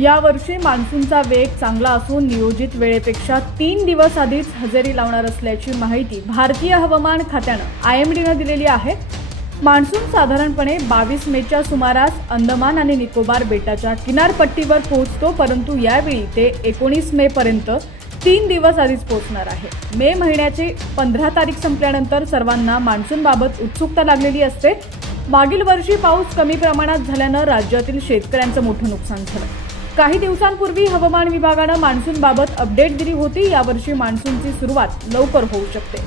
यावर्षी मान्सूनचा वेग चांगला असून नियोजित वेळेपेक्षा 3 दिवस आधीच हजेरी लावणार असल्याची माहिती भारतीय हवामान खात्यानं IMDनं दिलेली आहे। मान्सून साधारणपणे 22 मेच्या सुमारास अंदमान आणि निकोबार बेटाच्या किनारपट्टीवर पोहोचतो, परंतु यावेळी ते 19 मे पर्यंत 3 दिवस आधीच पोहोचणार आहे। मे महिन्याची 15 तारीख संपल्यानंतर सर्वांना मान्सूनबाबत उत्सुकता लागलेली असते। मागील वर्षी पाऊस कमी प्रमाणात झाल्यानं राज्यातील शेतकऱ्यांचं मोठं नुकसान झालं। काही दिवसांपूर्वी हवामान विभागानं मान्सूनबाबत अपडेट दिली होती। यावर्षी मान्सूनची सुरुवात लवकर होऊ शकते।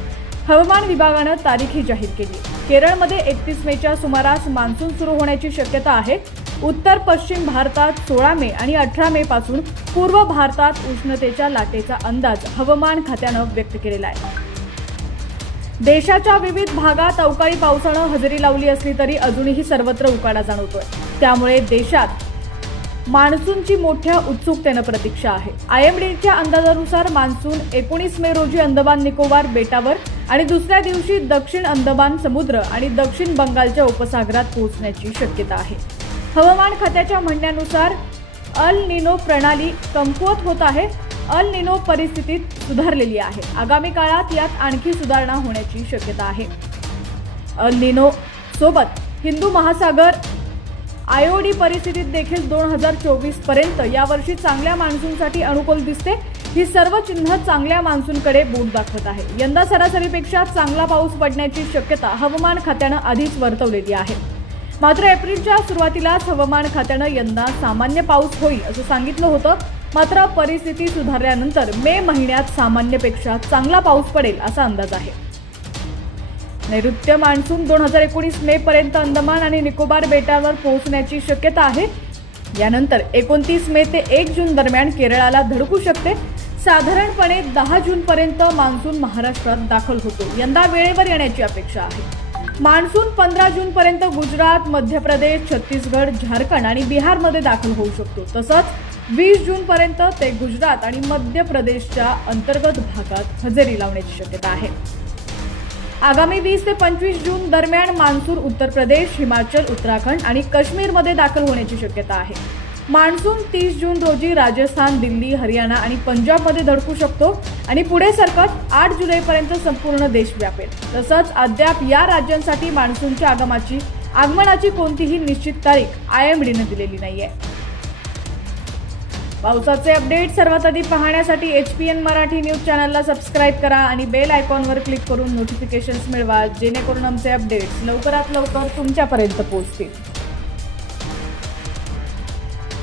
हवामान विभागानं तारीखही जाहीर केली। केरळमध्ये 31 मेच्या सुमारास मान्सून सुरू होण्याची शक्यता आहे। उत्तर पश्चिम भारतात 16 मे आणि 18 मे पासून पूर्व भारतात उष्णतेच्या लाटेचा अंदाज हवामान खात्यानं व्यक्त केलेला आहे। देशाच्या विविध भागात अवकाळी पावसानं हजेरी लावली असली तरी अजूनही सर्वत्र उकाडा जाणवतोय। त्यामुळे देशात मान्सूनची मोठ्या उत्सुकतेनं प्रतीक्षा आहे। IMDच्या अंदाजानुसार मान्सून 19 मे रोजी अंदमान निकोबार बेटावर आणि दुसऱ्या दिवशी दक्षिण अंदमान समुद्र आणि दक्षिण बंगालच्या उपसागरात पोहोचण्याची शक्यता आहे। हवामान खात्याच्या म्हणण्यानुसार अल निनो प्रणाली कमकुवत होत आहे। अल निनो परिस्थितीत सुधारलेली आहे। आगामी काळात यात आणखी सुधारणा होण्याची शक्यता आहे। अल निनो सोबत हिंदू महासागर IOD परिस्थितीत देखील 2024 पर्यंत यावर्षी चांगल्या मान्सूनसाठी अनुकूल दिसते। ही सर्व चिन्ह चांगल्या मान्सूनकडे बोट दाखवत आहे। यंदा सरासरीपेक्षा चांगला पाऊस पडण्याची शक्यता हवामान खात्यानं आधीच वर्तवलेली आहे। मात्र एप्रिलच्या सुरुवातीलाच हवामान खात्यानं यंदा सामान्य पाऊस होईल असं सांगितलं होतं। मात्र परिस्थिती सुधारल्यानंतर मे महिन्यात सामान्यपेक्षा चांगला पाऊस पडेल असा अंदाज आहे। नैऋत्य मान्सून 2019 मे पर्यंत अंदमान आणि निकोबार बेटावर पोहोचण्याची शक्यता आहे। यानंतर 29 मे ते 1 जून दरम्यान केरळाला धडकू शकते। साधारणपणे 10 जून पर्यंत मान्सून महाराष्ट्रात दाखल होतो। यंदा वेळेवर येण्याची अपेक्षा आहे। मान्सून 15 जून पर्यंत गुजरात, मध्य प्रदेश, छत्तीसगड, झारखंड आणि बिहारमध्ये दाखल होऊ शकतो। तसंच 20 जून पर्यंत ते गुजरात आणि मध्य प्रदेशच्या अंतर्गत भागात हजेरी लावण्याची शक्यता आहे। आगामी 20 ते 25 जून दरम्यान मान्सून उत्तर प्रदेश, हिमाचल, उत्तराखंड आणि काश्मीरमध्ये दाखल होण्याची शक्यता आहे। मान्सून 30 जून रोजी राजस्थान, दिल्ली, हरियाणा आणि पंजाबमध्ये धडकू शकतो आणि पुढे सरकत 8 जुलैपर्यंत संपूर्ण देश व्यापेल। तसंच अद्याप या राज्यांसाठी मान्सूनच्या आगमनाची कोणतीही निश्चित तारीख IMDनं दिलेली नाहीये। पावसाचे अपडेट सर्वात आधी पाहण्यासाठी HPN मराठी न्यूज चॅनलला सबस्क्राईब करा आणि बेल आयकॉनवर क्लिक करून नोटिफिकेशन्स मिळवा, जेणेकरून आमचे अपडेट्स लवकरात लवकर तुमच्यापर्यंत पोहोचतील।